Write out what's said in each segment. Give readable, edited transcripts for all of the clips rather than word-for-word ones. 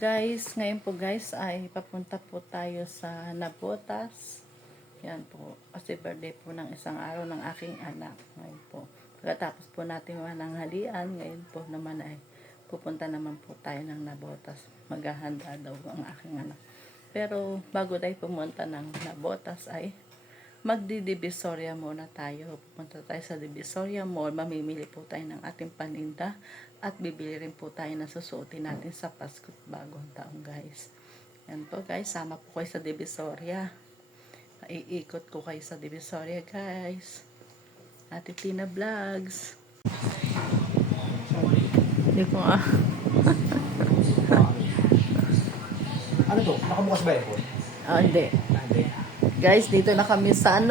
Guys, ngayon po guys ay papunta po tayo sa Nabotas. Yan po, kasi birthday po ng isang araw ng aking anak. Ngayon po, pagkatapos po natin mananghalian, ngayon po naman ay pupunta naman po tayo ng Nabotas. Maghahanda daw ang aking anak. Pero bago tayo pumunta ng Nabotas ay magdi-Divisoria muna tayo. Pupunta tayo sa Divisoria Mall, mamimili po tayo ng ating paninda at bibili rin po tayo na susuotin natin sa Pasko at Bagong Taon, guys. Yan po guys, sama po kayo sa Divisoria. Iikot ko kayo sa Divisoria, guys. Ate Tina Vlogs. Hindi ko Ano to? Nakabukas ba yun? Hindi. Guys, dito na kami sa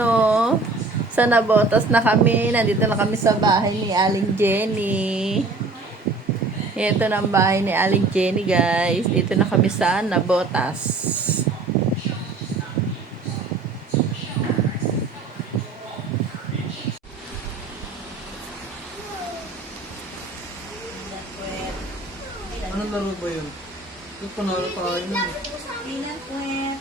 sa Nabotas na kami. Nandito na kami sa bahay ni Aling Jenny. Ito na ang bahay ni Aling Jenny, guys. Dito na kami sa Nabotas. Anong laro ba yun? Ito panalo tayo nun eh.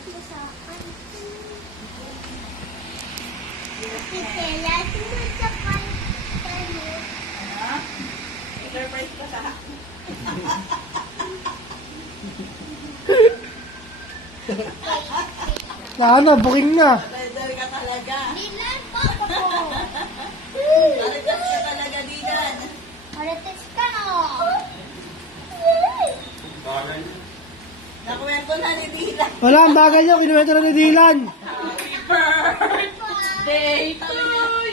Ano, booking na. Dali ka talaga. Dilan, papa ko. Dali ka talaga, Dilan. Marites ka na. Nakwento na ni Dilan. Wala, ang bagay niyo. Kinuwento na ni Dylan. Day to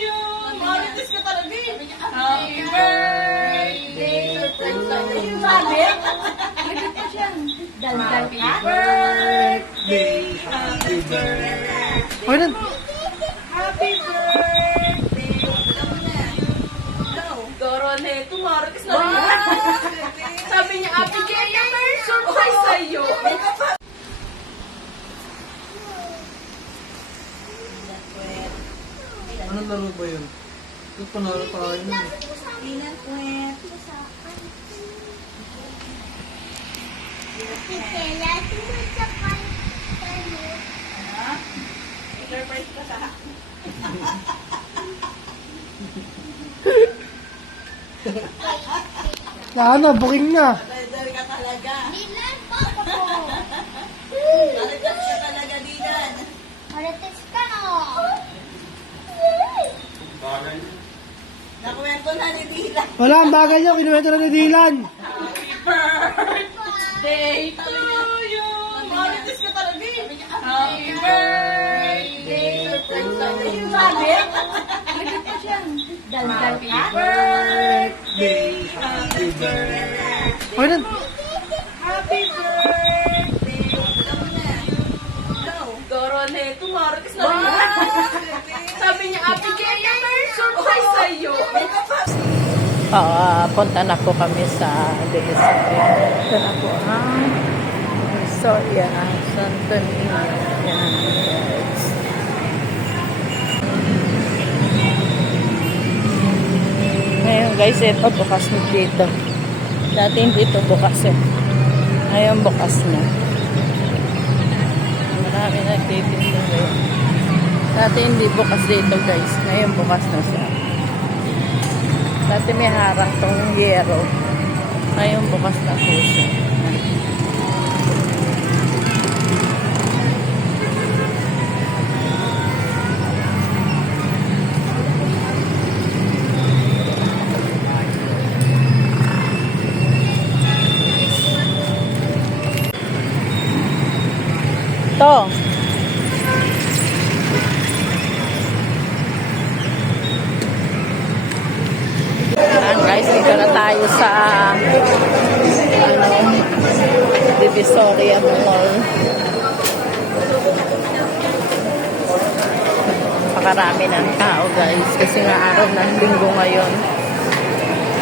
you. Marites ka talaga eh. Happy birthday to you. Sabi? Happy birthday. Happy birthday. Okay na. Happy birthday. Doroneto, Marites na rin. Sabi niya, Happy Kaya, may surprise sa'yo. Anong laro ba yun? Ito panalo tayo nun eh. Surprise ka sa Ano, booking na. Dali ka talaga. Dilan, papa ko. Dali ka talaga, Dilan. Marites ka na. Nakwento na ni Dilan. Wala, ang bagay niyo. Kinuwento na ni Dylan. Day to you. Marites ka talaga eh. Happy birthday to you. Sabi? Happy birthday. Happy birthday. Okay na. Happy birthday. Doroneto, Marites na rin. Sabi niya, Happy Kaya, may surprise sa'yo. Punta na po kami sa Divisoria. Ito na po ang Divisoria, Santo Niño. Yan, guys. Ngayon guys, ito bukas na dito. Dati hindi ito bukas eh. Ngayon bukas na. Marami nagtitinda ngayon. Dati hindi bukas dito guys. Ngayon bukas na siya. Dati may harang tong yero. Ngayon bukas na po siya. To. Ayan guys, dito na tayo sa Divisoria Mall. Pakarami ng tao guys kasi nga araw ng linggo ngayon.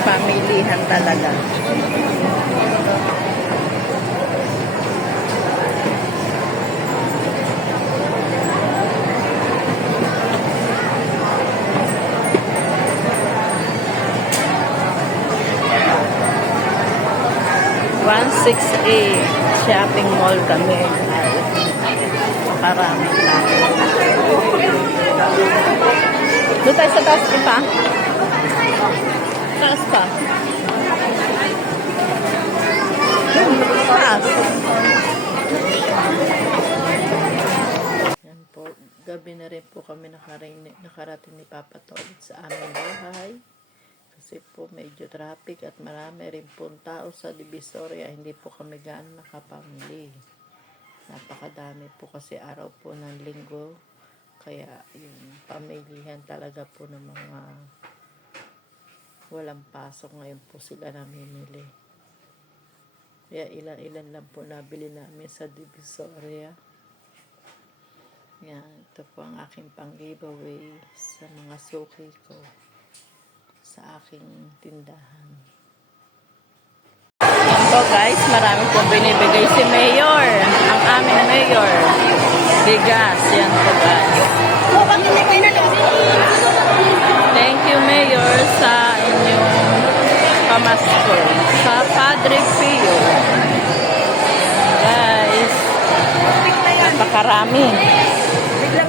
Pamilihan talaga. $168. Nag-shopping mall kami. Makarami lang. Doon tayo sa taas pa. Taas pa. Taas. Yan po. Gabi na rin po kami nakarating ni Papa Tolit sa aming bahay. Kasi po medyo traffic at marami rin po tao sa Divisoria. Hindi po kami gaano nakapamili. Napakadami po kasi araw po ng linggo. Kaya yung pamilihan talaga po ng mga walang pasok ngayon po sila namimili. Kaya ilan-ilan lang po nabili namin sa Divisoria. Yan, ito po ang aking pang-giveaway sa mga suki ko sa aking tindahan. So guys, marami pong binibigay si Mayor. Ang aming Mayor. Bigas. Yan po guys. Thank you Mayor sa inyong pamasko. Sa Padre Pio. Guys. Napakarami.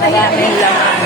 Maraming laman.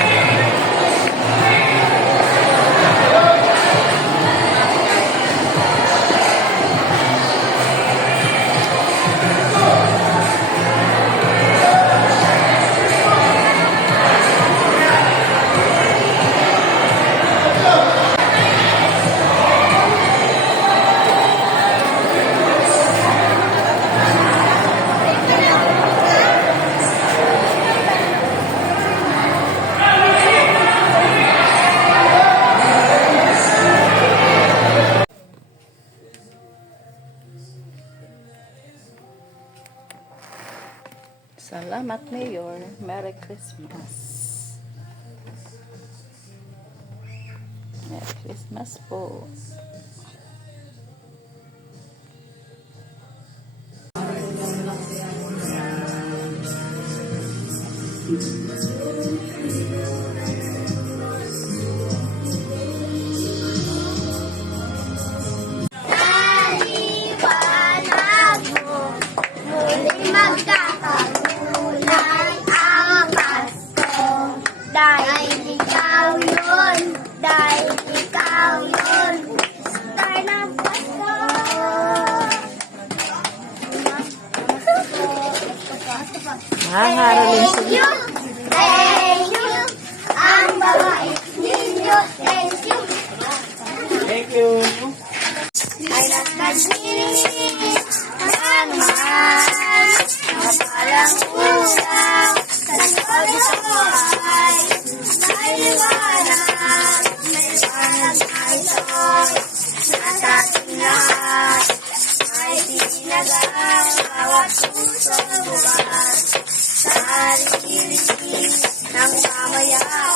Salamat, Mayor. Merry Christmas. Merry Christmas po. Paliwanag mo, muling magkakakulay ang Pasko. Dahil ikaw yun, star ng Pasko. Nangangaroling sila. Thank you, ang babait ninyo, thank you. Thank you. Ay nagkasinig ang mahal, mapalang ulang, sa pag-isay, may liwanag na isol, nasa ating lahat, ay tinagang bawat puso bukas, sa sarili ng mamaya.